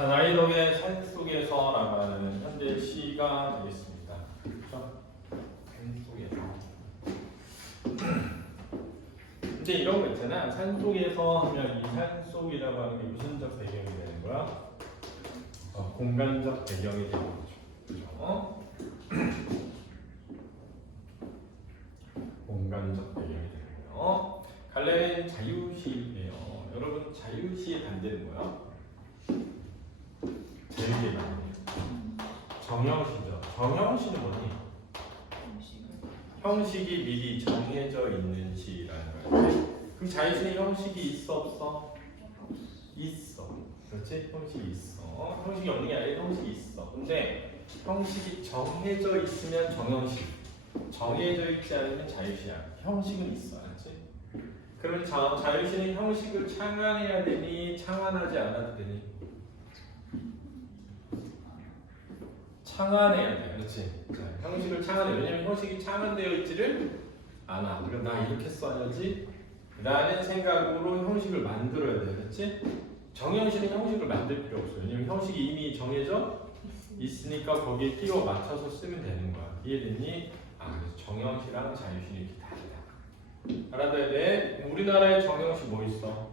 자, 나이동의 산속에서라고 하는 현재 시가 되겠습니다. 그렇죠? 산속에서. 이제 이런 거 있잖아. 산속에서 하면 이 산속이라고 하는 게 무슨적 배경이 되는 거야? 공간적 배경이 되는 거죠. 그렇죠? 공간적 배경이 되는 거예요. 갈래는 자유시예요. 여러분 자유시의 반대는 뭐야? 자유시의 반대. 정형시죠. 정형시는 뭐니? 형식이 미리 정해져 있는 시라는 거예요. 그럼 자유시는 형식이 있어 없어? 있어. 그렇지? 형식이 있어. 형식이 없는 게 아니라 형식이 있어. 근데 형식이 정해져 있으면 정형식, 정해져 있지 않으면 자유시야. 형식은 있어. 알았지? 그러면 자유시는 형식을 창안해야 되니 창안하지 않아도 되니? 창안해야 돼. 그렇지? 자, 형식을 창안해. 왜냐면 형식이 창안되어 있지를 않아. 그럼 나 이렇게 써야지 라는 생각으로 형식을 만들어야 돼. 그렇지? 정형식은 형식을 만들 필요 없어. 왜냐면 형식이 이미 정해져 있으니까 거기에 끼워 맞춰서 쓰면 되는 거야. 이해됐니? 그래서 정형식이랑 자유식이 이렇게 다르다. 알아둬야 돼. 우리나라에 정형식 뭐 있어?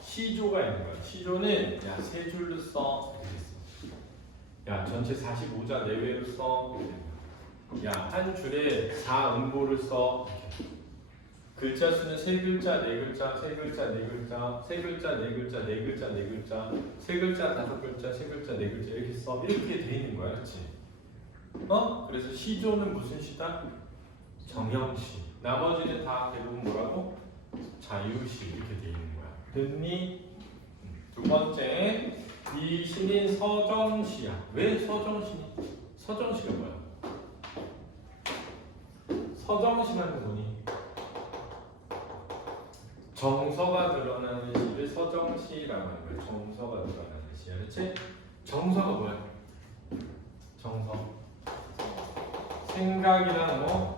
시조가 있는 거야. 시조는 야, 세 줄로 써. 야, 전체 45자 내외로 써. 야, 한 줄에 4음보를 써. 글자 수는 세 글자, 네 글자, 세 글자, 네 글자, 세 글자, 네 글자, 네 글자, 네 글자, 세 글자, 다섯 글자, 세 글자, 네 글자 이렇게 써. 이렇게 돼 있는 거야, 그렇지? 그래서 시조는 무슨 시다? 정형시. 나머지는 다 대부분 뭐라고? 자유시 이렇게 돼 있는 거야. 됐니? 두 번째, 이 시는 서정시야. 왜 서정시니? 서정시가 뭐야? 서정시라는 뭐니? 정서가 드러나는 시를 서정시라고 하는 거야. 정서가 드러나는 시야. 그렇지? 정서가 뭐야? 정서. 생각이랑 뭐?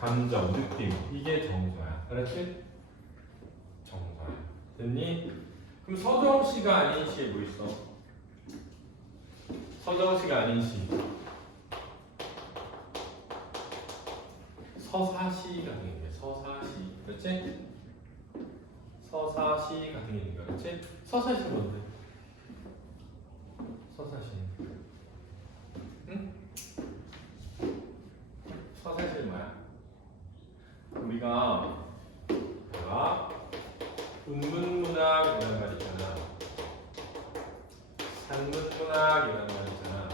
감정, 느낌. 이게 정서야. 그렇지? 정서야. 됐니? 그럼 서정시가 아닌 시에 뭐 있어? 서정시가 아닌 시. 서사시 같은 게 있네. 서사시. 그렇지? 서사시 같은 게 있는 거야. 그렇지? 서사시는 뭔데? 서사시. 응? 서사시는 뭐야? 우리가 운문문학이라는 말 있잖아. 산문문학이라는 말 있잖아.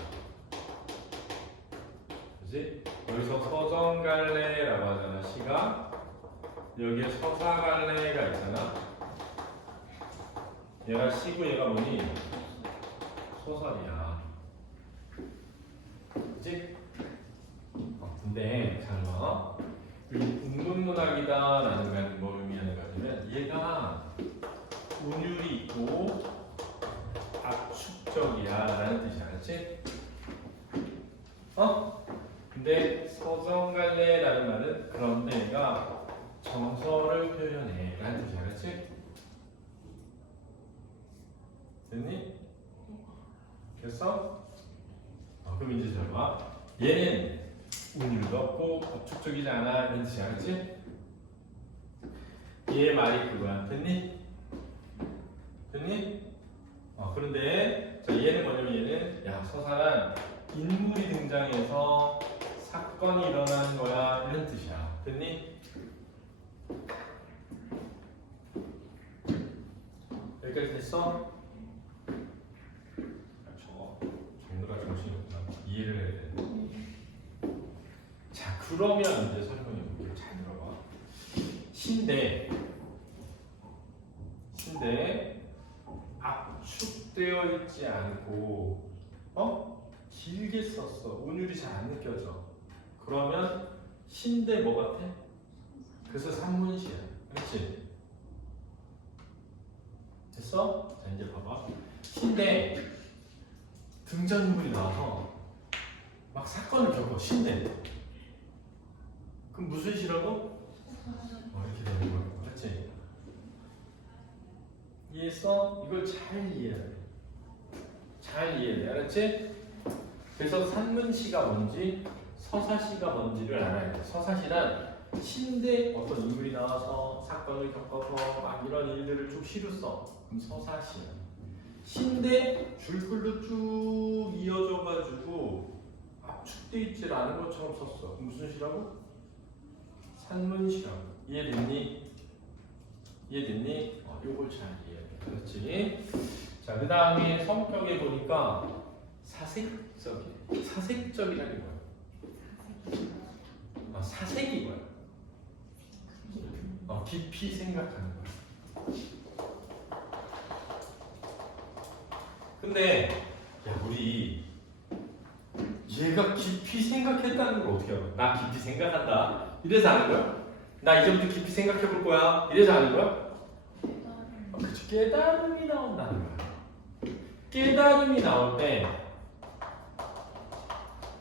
그지? 여기서 서정갈래라고 하잖아. 시가. 여기에 서사갈래가 있잖아. 얘가 시고 얘가 뭐니? 소설이야. 그치? 근데 잘 봐. 이 운문문학이다라는 건 뭘 의미하는 거냐면 얘가 운율이 있고 압축적이야 라는 뜻이야. 그치? 근데 서정갈래라는 말은 그런데 얘가 정서를 표현해 라는 뜻이야. 그치? 됐니? 됐어? 그럼 이제 잘 봐. 얘는 운율도 없고 압축적이지 않아 이런 뜻이야. 그치? 얘 말이 그거야. 됐니? 됐니? 그런데 자, 얘는 뭐냐면 얘는 야, 서사란 인물이 등장해서 사건이 일어나는 거야 이런 뜻이야. 됐니? 여기까지 됐어? 정도가 정신이 없구나. 이해를 해야 돼. 자, 그러면 이제 설명해 볼게요. 잘 들어봐. 신대 압축되어 있지 않고 길게 썼어. 운율이 잘 안 느껴져. 그러면 신대 뭐 같아? 그래서 산문시야. 그렇지? 됐어? 자, 이제 봐봐. 신대 등장인물이 나와서 막 사건을 겪어. 신대. 그럼 무슨 시라고? 이렇게 되는 거야. 그렇지? 이해했어? 이걸 잘 이해해야 돼. 잘 이해해. 알았지? 그래서 산문시가 뭔지 서사시가 뭔지를 알아야 돼. 서사시란 신대 어떤 인물이 나와서 사건을 겪어서 막 이런 일들을 쭉 시로 써. 그럼 서사시야. 신대 줄글로 쭉 이어져가지고 압축돼 있질 않은 것처럼 썼어. 무슨 시라고? 산문시라고. 이해됐니? 이해됐니? 요걸 잘 이해해. 그렇지? 자, 그 다음에 성격에 보니까 사색적이래. 사색적이라는 게 뭐야? 사색이 뭐야? 깊이 생각하는 거야. 근데 야, 우리 얘가 깊이 생각했다는 걸 어떻게 알아? 나 깊이 생각한다. 이래서 아는 거야? 나 이제부터 깊이 생각해 볼 거야. 이래서 아는 거야? 그치, 깨달음이 나온다는 거야. 깨달음이 나올 때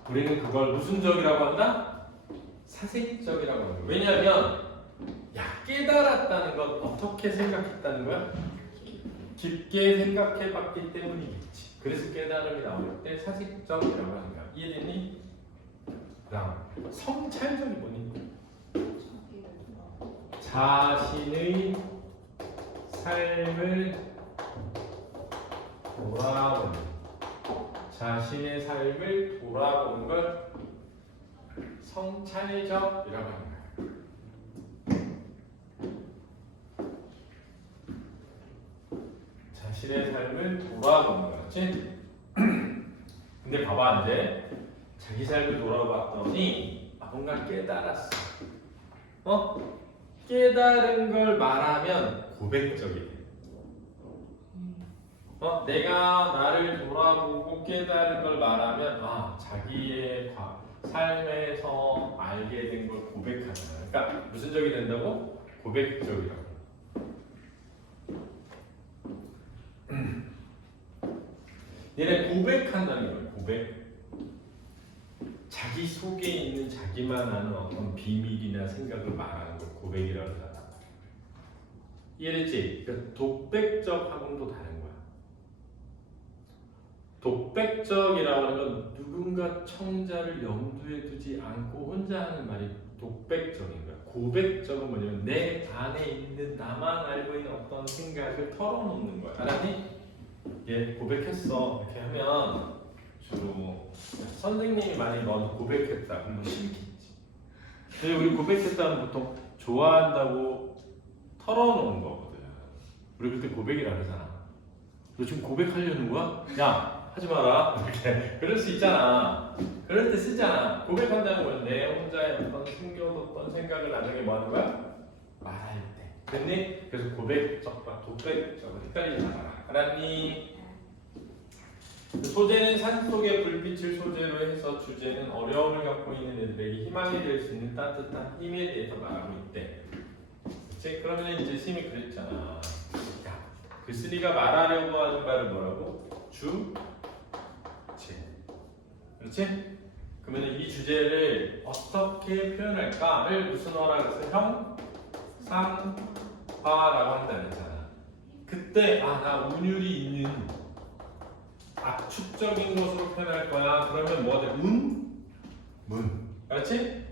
우리는 그걸 무슨 적이라고 한다? 사색적이라고 한다. 왜냐하면 야, 깨달았다는 건 어떻게 생각했다는 거야? 깊게 생각해 봤기 때문이겠지. 그래서 깨달음이 나올 때 사색적이라고 하는 거야. 이해됐니? 그다음 성찰적이 뭐니? 자신의 삶을 돌아보는, 자신의 삶을 돌아보는 걸 성찰적이라고 하는 거야. 자신의 삶을 돌아보는 거였지? 근데 봐봐, 이제 자기 삶을 돌아봤더니 뭔가 깨달았어. 깨달은 걸 말하면 고백적이 돼. 내가 나를 돌아보고 깨달은 걸 말하면 자기의 삶에서 알게 된 걸 고백하는 거야. 그러니까 무슨 적이 된다고? 고백적이라고. 얘네 고백한다는 거예요. 고백. 자기 속에 있는 자기만 아는 어떤 비밀이나 생각을 말하는 걸 고백이라고 하잖아. 이해됐지? 그러니까 독백적하고는 또 다른 거야. 독백적이라고 하는 건 누군가 청자를 염두에 두지 않고 혼자 하는 말이 독백적인 거야. 고백적은 뭐냐면 내 안에 있는 나만 알고 있는 어떤 생각을 털어놓는 거야. 알았니? 얘 고백했어. 이렇게 하면 주로 선생님이 만약에 너한테 고백했다. 그러면 싫겠지. 근데 우리 고백했다면 보통 좋아한다고 털어놓은 거거든. 우리 그때 고백이라 그러잖아. 너 지금 고백하려는 거야? 야, 하지 마라. 이렇게. 그럴 수 있잖아. 그럴 때 쓰잖아. 고백한다는 건 내 혼자의 어떤 숨겨뒀던 생각을 나중에 뭐 하는 거야? 말할 때. 됐니? 그래서 고백적과 독백적은 헷갈리지 마라. 알았니? 소재는 산속의 불빛을 소재로 해서 주제는 어려움을 갖고 있는 애들에게 희망이 될 수 있는 따뜻한 힘에 대해서 말하고 있대. 그치? 그러면 이제 심이 그랬잖아. 야, 글쓴이가 말하려고 하는 바를 뭐라고? 주제. 그렇지? 그러면 이 주제를 어떻게 표현할까를 무슨 어라고 했어? 형상화라고 한다 그랬잖아. 그때 나 운율이 있는 압축적인 것으로 표현할 거야. 그러면 뭐가 돼? 문. 그렇지?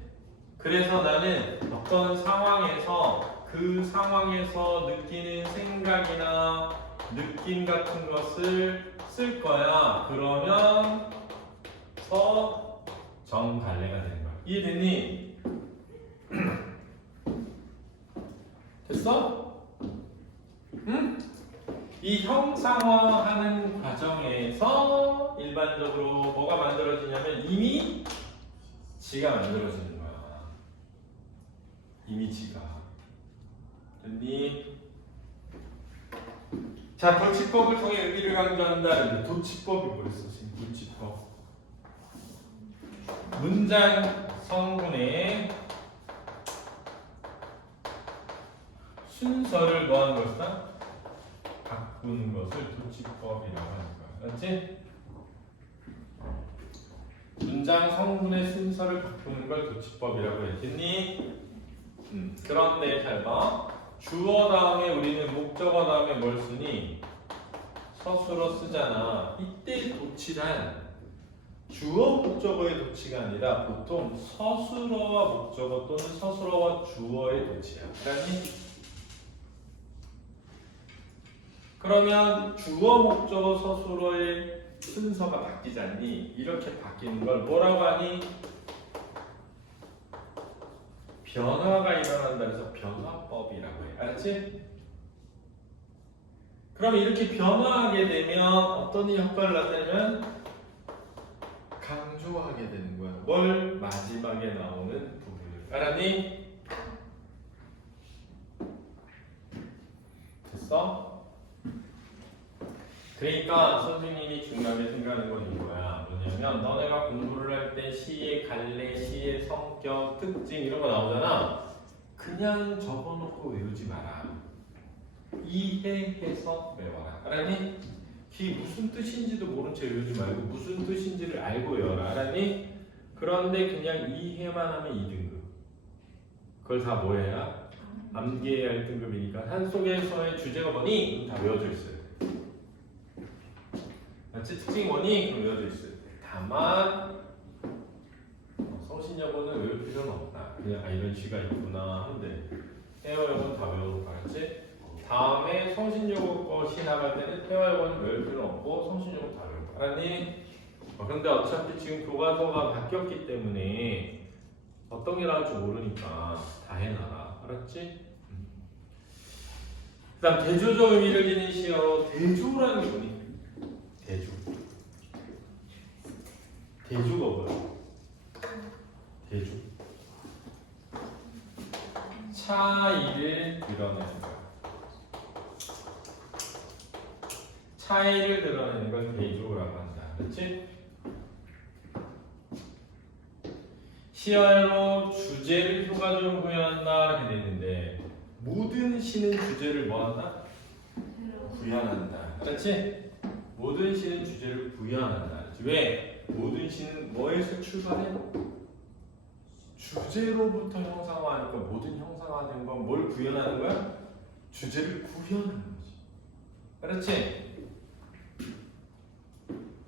그래서 나는 어떤 상황에서 그 상황에서 느끼는 생각이나 느낌 같은 것을 쓸 거야. 그러면 정갈래가 되는 거야. 이해됐니? 됐어? 응? 이 형상화하는 과정에서 일반적으로 뭐가 만들어지냐면 이미지가 만들어지는 거야. 이미지가. 됐니? 자, 도치법을 통해 의미를 강조한다. 도치법이 뭐랬어? 지금 도치법. 문장 성분의 순서를 뭐 하는 것이다? 바꾸는 것을 도치법이라고 하는 거야. 맞지? 문장 성분의 순서를 바꾸는 걸 도치법이라고 해. 됐니? 그런데 잘 봐. 주어 다음에 우리는 목적어 다음에 뭘 쓰니? 서술어 쓰잖아. 이때 도치란 주어 목적어의 도치가 아니라 보통 서술어와 목적어 또는 서술어와 주어의 도치야. 그러면 주어 목적어 서술어의 순서가 바뀌지 않니? 이렇게 바뀌는 걸 뭐라고 하니? 변화가 일어난다 해서 변화법이라고 해. 알았지? 그럼 이렇게 변화하게 되면 어떤 효과를 나타내면 강조하게 되는 거야. 뭘? 마지막에 나오는 부분을. 알았니? 됐어? 그러니까 선생님이 중요하게 생각하는 건 이거야. 뭐냐면 너네가 공부를 할 때 시의 갈래, 시의 성격, 특징 이런 거 나오잖아. 그냥 적어놓고 외우지 마라. 이해해서 외워라. 알았니? 그게 무슨 뜻인지도 모른 채 외우지 말고 무슨 뜻인지를 알고 외워라. 알았니? 그런데 그냥 이해만 하면 2등급. 그걸 다 뭐 해야? 암기해야 할 등급이니까 한 속에서의 주제가 뭐니? 다 외워져 있어요. 마치 특징이 뭐니? 그럼 외워져 있어요. 다만 성신여고는 외울 필요는 없다. 그냥 이런 시가 있구나 하는데 해외여고는 다 외워도 알았지? 다음에 성신여고 거 시 나갈 때는 해외여고는 외울 필요는 없고 성신여고 다 외우고 알았니? 그런데 어차피 지금 교과서가 바뀌었기 때문에 어떤 게 나올지 모르니까 다 해놔라. 알았지? 그 다음 대조적 의미를 지닌 시어. 대조라는 게 뭐니? 대조. 대조가 뭐야? 대조. 차이를 드러내는 거야. 차이를 드러내는 걸 대조라고 한다. 그렇지? 시어로 주제를 효과적으로 구현한다 이렇게 되는데 모든 시는 주제를 뭐한다? 구현한다. 그렇지? 모든 시는 주제를 구현한다. 왜? 모든 시는 뭐에서 출발해? 주제로부터 형상화하니까 모든 형상화된 건 뭘 구현하는 거야? 주제를 구현하는 거지. 그렇지?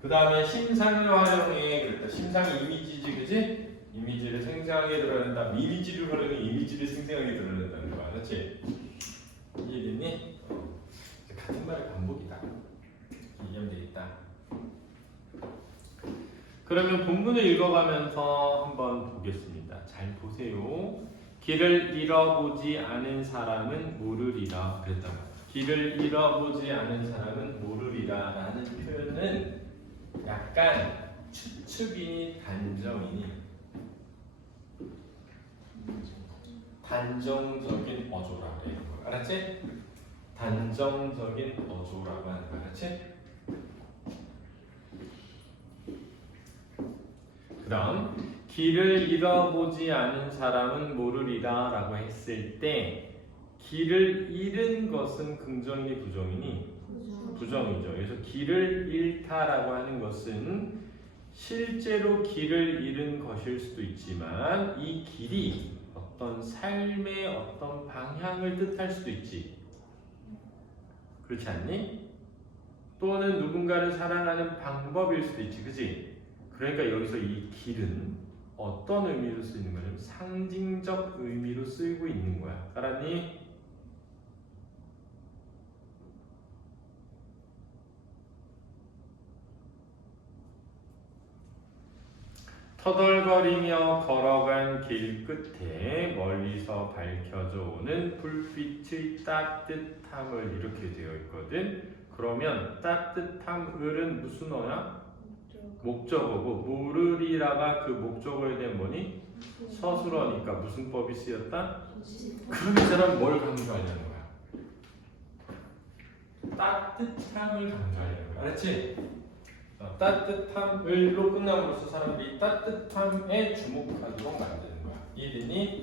그 다음에 심상을 활용해. 그랬다. 심상이 이미지지, 그지? 이미지를 생생하게 드러낸다. 이미지를 활용해 이미지를 생생하게 드러낸다는 거야. 그렇지? 이해됐니? 같은 말의 반복이다. 이해하면 되겠다. 그러면 본문을 읽어가면서 한번 보겠습니다. 잘 보세요. 길을 잃어보지 않은 사람은 모르리라 그랬단 말이야. 길을 잃어보지 않은 사람은 모르리라 라는 표현은 약간 추측이니 단정이니 단정적인 어조라고 하는 거야. 알았지? 단정적인 어조라고 하는 거야. 알았지? 그 다음 길을 잃어보지 않은 사람은 모르리라 라고 했을 때 길을 잃은 것은 긍정이니 부정이니? 부정이죠. 그래서 길을 잃다라고 하는 것은 실제로 길을 잃은 것일 수도 있지만 이 길이 어떤 삶의 어떤 방향을 뜻할 수도 있지. 그렇지 않니? 또는 누군가를 사랑하는 방법일 수도 있지. 그치? 그러니까 여기서 이 길은 어떤 의미로 쓰이는 거냐면 상징적 의미로 쓰이고 있는 거야. 알았니? 터덜거리며 걸어간 길 끝에 멀리서 밝혀져 오는 불빛의 따뜻함을 이렇게 되어 있거든. 그러면 따뜻함을은 무슨 어야? 목적어고 모르리라가 그 목적어에 대한 뭐니? 서술어니까 무슨 법이 쓰였다? 그럼 이 사람 뭘 강조하려는 거야? 따뜻함을 강조하려는 거야. 알았지? 따뜻함을로 끝남으로써 사람들이 따뜻함에 주목하도록 만드는 거야. 이해됐니?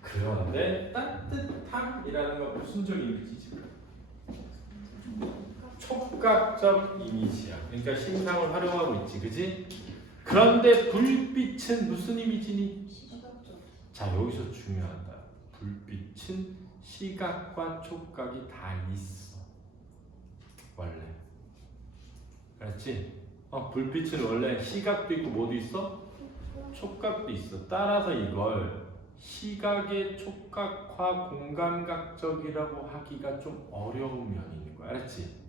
그런데 따뜻함이라는 건 무슨적 이미지지? 촉각적 이미지야. 그러니까 심상을 활용하고 있지, 그지? 그런데 불빛은 무슨 이미지니? 자, 여기서 중요하다. 불빛은 시각과 촉각이 다 있어. 원래. 알았지? 불빛은 원래 시각도 있고 뭐도 있어? 촉각도 있어. 따라서 이걸 시각의 촉각화 공감각적이라고 하기가 좀 어려운 면이 있는 거야. 알았지?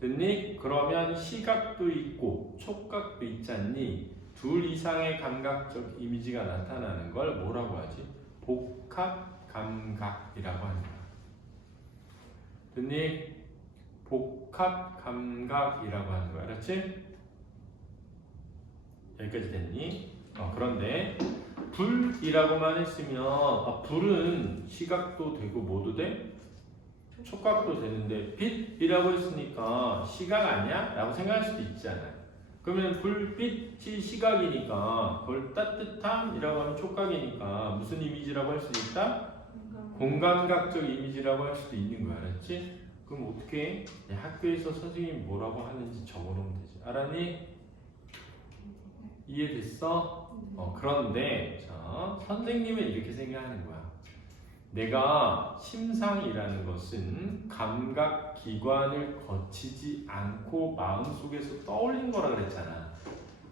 됐니? 그러면 시각도 있고 촉각도 있지 않니? 둘 이상의 감각적 이미지가 나타나는 걸 뭐라고 하지? 복합 감각이라고 하는 거야. 됐니? 복합 감각이라고 하는 거야. 알았지? 여기까지 됐니? 그런데 불이라고만 했으면 불은 시각도 되고 뭐도 돼? 촉각도 되는데 빛이라고 했으니까 시각 아니야? 라고 생각할 수도 있잖아요. 그러면 불빛이 시각이니까 그걸 따뜻함이라고 하면 촉각이니까 무슨 이미지라고 할 수 있다? 공감각적 이미지라고 할 수도 있는 거야. 알았지? 그럼 어떻게 해? 학교에서 선생님이 뭐라고 하는지 적어놓으면 되지. 알았니? 이해됐어? 그런데 자, 선생님은 이렇게 생각하는 거야. 내가 심상이라는 것은 감각기관을 거치지 않고 마음속에서 떠올린 거라 그랬잖아.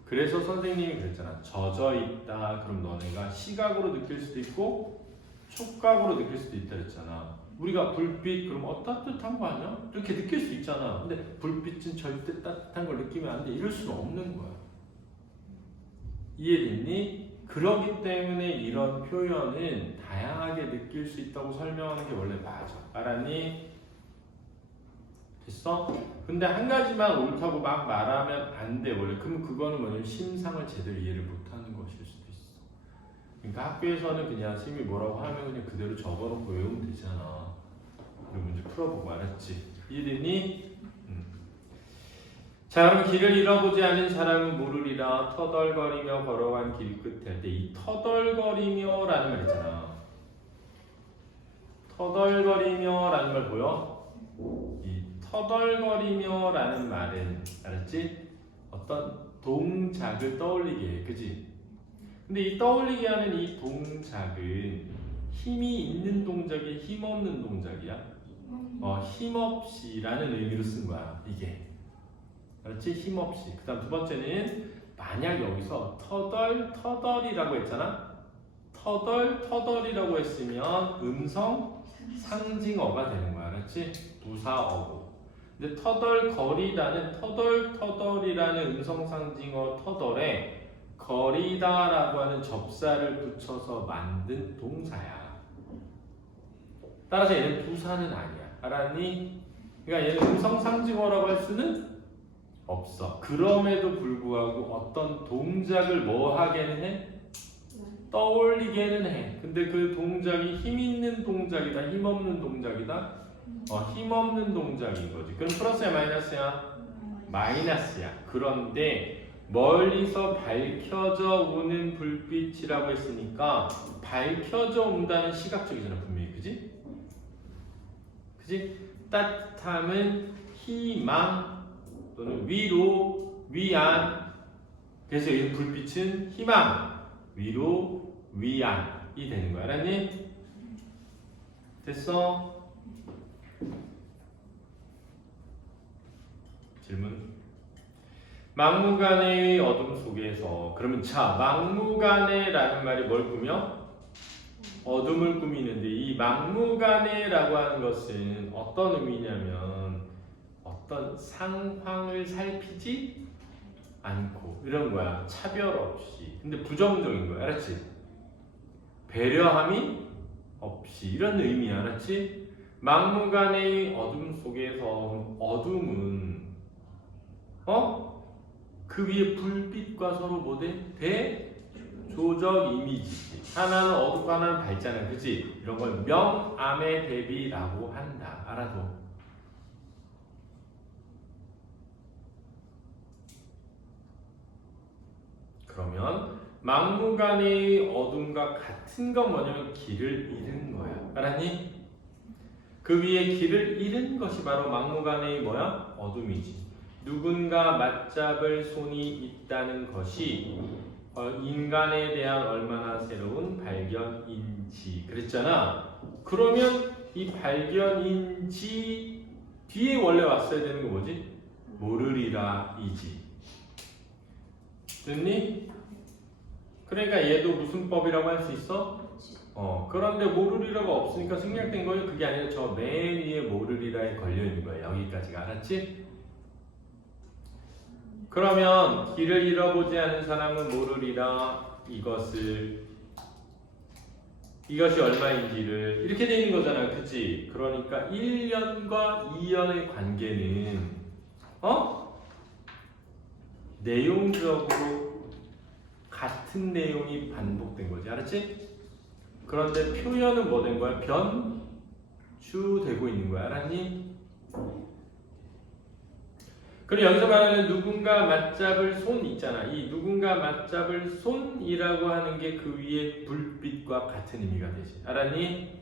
그래서 선생님이 그랬잖아. 젖어 있다. 그럼 너네가 시각으로 느낄 수도 있고 촉각으로 느낄 수도 있다 그랬잖아. 우리가 불빛 그럼 따뜻한 거 아니야? 이렇게 느낄 수 있잖아. 근데 불빛은 절대 따뜻한 걸 느끼면 안 돼. 이럴 수는 없는 거야. 이해됐니? 그렇기 때문에 이런 표현은 다양하게 느낄 수 있다고 설명하는 게 원래 맞아. 알았니? 됐어? 근데 한 가지만 옳다고 막 말하면 안 돼. 원래. 그럼 그거는 뭐냐면 심상을 제대로 이해를 못하는 것일 수도 있어. 그러니까 학교에서는 그냥 선생님이 뭐라고 하면 그냥 그대로 적어놓고 외우면 되잖아. 그리고 문제 풀어보고. 알았지? 이해됐니? 자, 그럼 길을 잃어보지 않은 사람은 모르리라. 터덜거리며 걸어간 길 끝에 할 때 이 터덜거리며 라는 말 있잖아. 터덜거리며 라는 말 보여? 이 터덜거리며 라는 말은 알았지? 어떤 동작을 떠올리게 해. 그지? 근데 이 떠올리게 하는 이 동작은 힘이 있는 동작이 힘없는 동작이야? 힘없이 라는 의미로 쓴 거야. 이게. 그렇지? 힘없이. 그 다음 두 번째는 만약 여기서 터덜이라고 했잖아? 터덜이라고 했으면 음성 상징어가 되는 거야. 그렇지? 부사어고. 근데 터덜거리다는 터덜이라는 음성 상징어 터덜에 거리다라고 하는 접사를 붙여서 만든 동사야. 따라서 얘는 부사는 아니야. 알았니? 그러니까 얘는 음성 상징어라고 할 수는 없어. 그럼에도 불구하고 어떤 동작을 뭐 하게는 해? 떠올리게는 해. 근데 그 동작이 힘 있는 동작이다, 힘 없는 동작이다? 힘 없는 동작인 거지. 그럼 플러스야, 마이너스야? 마이너스야. 그런데 멀리서 밝혀져 오는 불빛이라고 했으니까 밝혀져 온다는 시각적이잖아, 분명히. 그지? 그지? 따뜻함은 희망 또는 위로, 위안. 그래서 이 불빛은 희망, 위로, 위안이 되는 거야. 알았니? 됐어? 질문. 막무가내의 어둠 속에서. 그러면 자, 막무가내라는 말이 뭘 꾸며? 어둠을 꾸미는데 이 막무가내라고 하는 것은 어떤 의미냐면 어떤 상황을 살피지 않고 이런 거야. 차별 없이. 근데 부정적인 거야. 알았지? 배려함이 없이 이런 의미야. 알았지? 막무가내의 어둠 속에서 어둠은 그 위에 불빛과 서로 뭐돼? 대조적 이미지지. 하나는 어둡고 하나는 밝잖아. 그치? 이런 걸 명암의 대비라고 한다. 알아둬. 그러면 막무가내의 어둠과 같은 건 뭐냐면 길을 잃은 거야. 알았니? 그 위에 길을 잃은 것이 바로 막무가내의 뭐야? 어둠이지. 누군가 맞잡을 손이 있다는 것이 인간에 대한 얼마나 새로운 발견인지. 그랬잖아. 그러면 이 발견인지 뒤에 원래 왔어야 되는 거 뭐지? 모르리라 이지. 됐니? 그러니까 얘도 무슨 법이라고 할 수 있어? 그런데 모르리라가 없으니까 생략된 거예요. 그게 아니라 저 맨 위에 모르리라에 걸려 있는 거예요. 여기까지가. 알았지? 그러면 길을 잃어보지 않은 사람은 모르리라 이것이 얼마인지를 이렇게 되는 거잖아. 그치? 그러니까 1년과 2년의 관계는 내용적으로 같은 내용이 반복된 거지. 알았지? 그런데 표현은 뭐 된 거야? 변주되고 있는 거야. 알았니? 그럼 여기서 말하는 누군가 맞잡을 손 있잖아. 이 누군가 맞잡을 손이라고 하는 게 그 위에 불빛과 같은 의미가 되지. 알았니?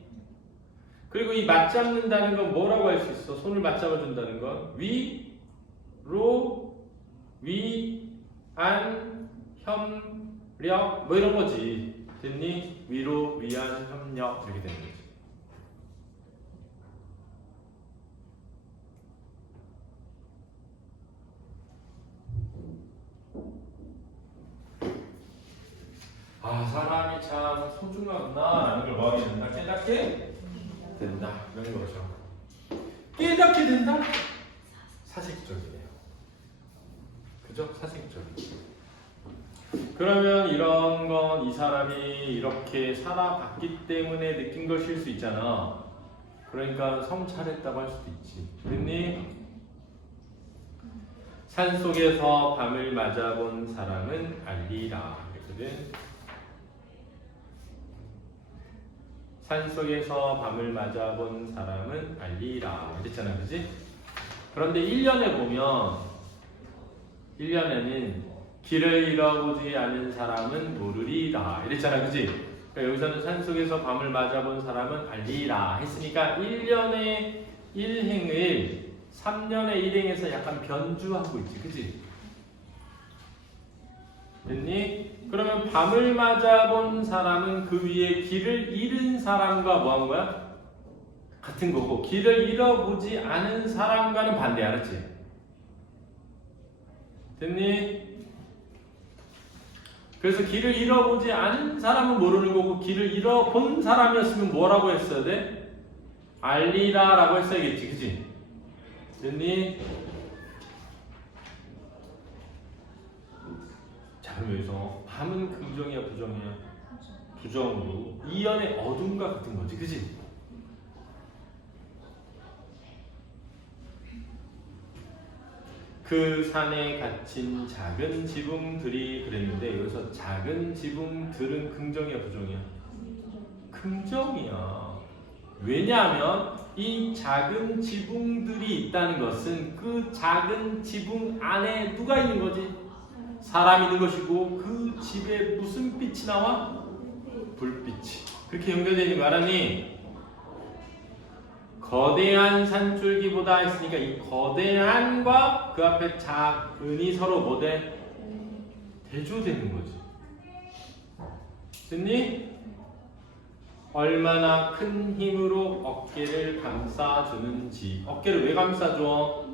그리고 이 맞잡는다는 건 뭐라고 할 수 있어? 손을 맞잡아 준다는 건 위로, 위, 안, 협력 뭐 이런 거지. 됐니? 위로, 위안, 협력 이렇게 되는 거지. 사람이 참 소중하구나 라는 걸 뭐하게 된다? 깨닫게 된다. 이런 거죠. 깨닫게 된다? 사색적이네요. 그죠? 사색적이죠. 그러면 이런 건 이 사람이 이렇게 살아봤기 때문에 느낀 것일 수 있잖아. 그러니까 성찰했다고 할 수도 있지. 됐니? 산속에서 밤을 맞아본 사람은 알리라. 그랬거든. 산속에서 밤을 맞아본 사람은 알리라. 이랬잖아. 그지? 그런데 1년에 보면 1년에는 길을 잃어보지 않은 사람은 모르리라. 이랬잖아. 그지? 그러니까 여기서는 산속에서 밤을 맞아본 사람은 알리라 했으니까 1년의 1행을 3년의 1행에서 약간 변주하고 있지. 그지? 됐니? 그러면 밤을 맞아본 사람은 그 위에 길을 잃은 사람과 뭐 한 거야? 같은 거고, 길을 잃어보지 않은 사람과는 반대. 알았지? 됐니? 그래서 길을 잃어보지 않은 사람은 모르는 거고, 길을 잃어본 사람이었으면 뭐라고 했어야 돼? 알리라 라고 했어야겠지. 그치? 됐니? 자, 그럼 여기서 밤은 긍정이야, 부정이야? 부정으로. 이연의 어둠과 같은 거지. 그치? 그 산에 갇힌 작은 지붕들이 그랬는데 여기서 작은 지붕들은 긍정이야, 부정이야? 긍정이야. 왜냐하면 이 작은 지붕들이 있다는 것은 그 작은 지붕 안에 누가 있는 거지? 사람이 있는 것이고 그 집에 무슨 빛이 나와? 불빛이. 그렇게 연결되어 있는 거 알았니? 거대한 산줄기보다 했으니까 이 거대한과 그 앞에 작은이 서로 뭐돼? 대조되는 거지. 됐니? 얼마나 큰 힘으로 어깨를 감싸주는지. 어깨를 왜 감싸줘?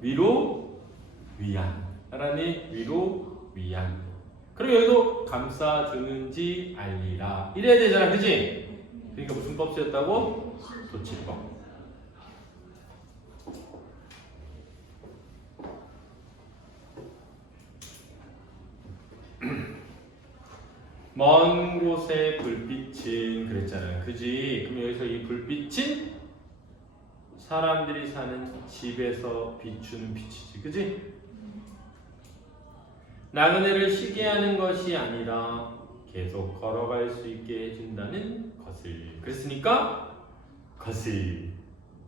위로, 위안. 알았니? 위로, 위안. 그리고 여기도 감싸주는지 알리라. 이래야 되잖아. 그치? 그러니까 무슨 법 쓰였다고? 도치법. 먼 곳의 불빛은 그랬잖아요. 그지? 그럼 여기서 이 불빛은 사람들이 사는 집에서 비추는 빛이지. 그지? 나그네를 쉬게 하는 것이 아니라 계속 걸어갈 수 있게 해준다는 것을. 그랬으니까 것을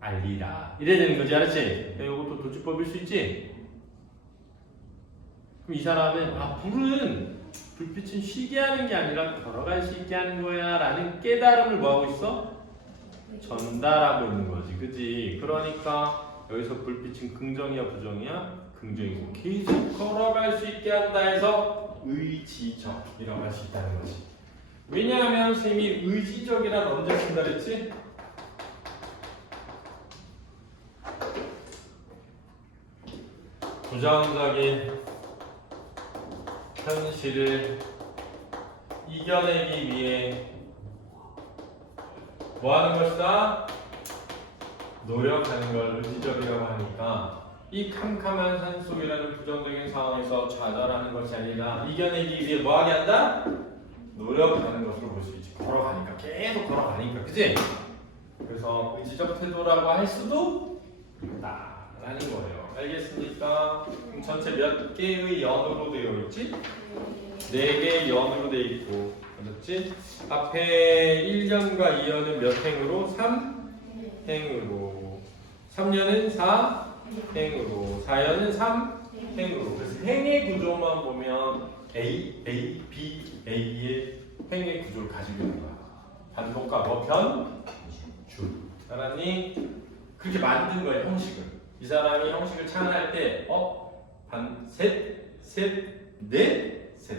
알리라. 이래야 되는 거지. 알았지? 이것도 도치법일 수 있지? 그럼 이 사람은 불빛은 쉬게 하는 게 아니라 걸어갈 수 있게 하는 거야 라는 깨달음을 뭐하고 있어? 전달하고 있는 거지. 그지? 그러니까 여기서 불빛은 긍정이야, 부정이야? 긍정이고 계속 걸어갈 수 있게 한다 해서 의지적이라고 할 수 있다는 거지. 왜냐하면 쌤이 의지적이라 먼저 쓴다 그랬지? 부정적인 현실을 이겨내기 위해 뭐 하는 것이다? 노력하는 걸 의지적이라고 하니까 이 캄캄한 산속이라는 부정적인 상황에서 좌절하는 것이 아니라 이겨내기 위해 뭐 하게 한다? 노력하는 것으로 볼 수 있지. 걸어가니까 계속 걸어가니까 그지? 그래서 의지적 태도라고 할 수도 있다라는 거예요. 알겠습니까? 그럼 전체 몇 개의 연으로 되어 있지? 4개의 연으로 되어 있고 맞았지? 앞에 1년과 2년은 몇 행으로? 3행으로 3년은 4행으로 4년은 3행으로 그래서 행의 구조만 보면 A, A, B, A의 행의 구조를 가지고 있는 거야. 반복과 뭐 변주. 알았니? 그렇게 만든 거야 형식을. 이 사람이 형식을 창안할 때 셋, 넷, 셋.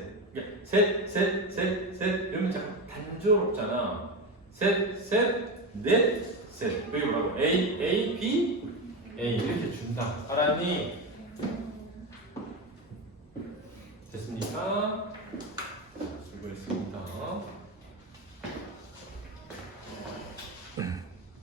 셋, 셋, 셋, 셋 이러면 약간 단조롭잖아. 셋, 셋, 넷, 셋. 여기 뭐라고? A, A, B, A 이렇게 준다. 알았니? 됐습니까?